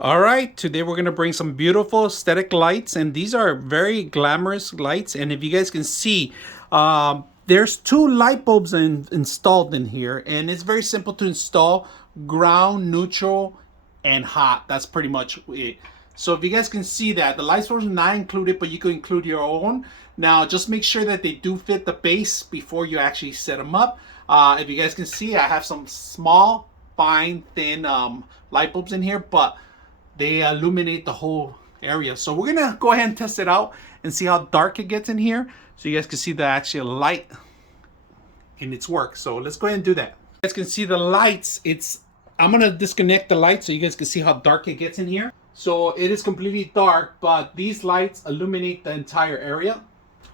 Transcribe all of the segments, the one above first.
All right, today we're gonna bring some beautiful aesthetic lights, and these are very glamorous lights. And if you guys can see, there's two light bulbs installed in here, and it's very simple to install: ground, neutral, and hot. That's pretty much it. So if you guys can see that, the light source is not included, but you can include your own. Now, just make sure that they do fit the base before you actually set them up. If you guys can see, I have some small, fine, thin light bulbs in here, but they illuminate the whole area. So we're gonna go ahead and test it out and see how dark it gets in here, so you guys can see the actual light in its work. So let's go ahead and do that. You guys can see the lights. I'm gonna disconnect the lights so you guys can see how dark it gets in here. So it is completely dark, but these lights illuminate the entire area.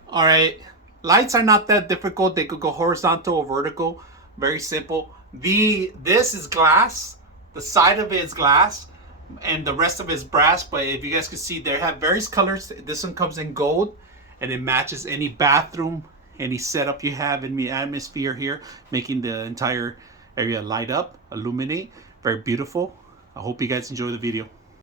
All right, lights are not that difficult. They could go horizontal or vertical. Very simple. This is glass. The side of it is glass, and the rest of it is brass. But if you guys can see, they have various colors. This one comes in gold, and it matches any bathroom, any setup you have in the atmosphere here, making the entire area light up, illuminate. Very beautiful. I hope you guys enjoy the video.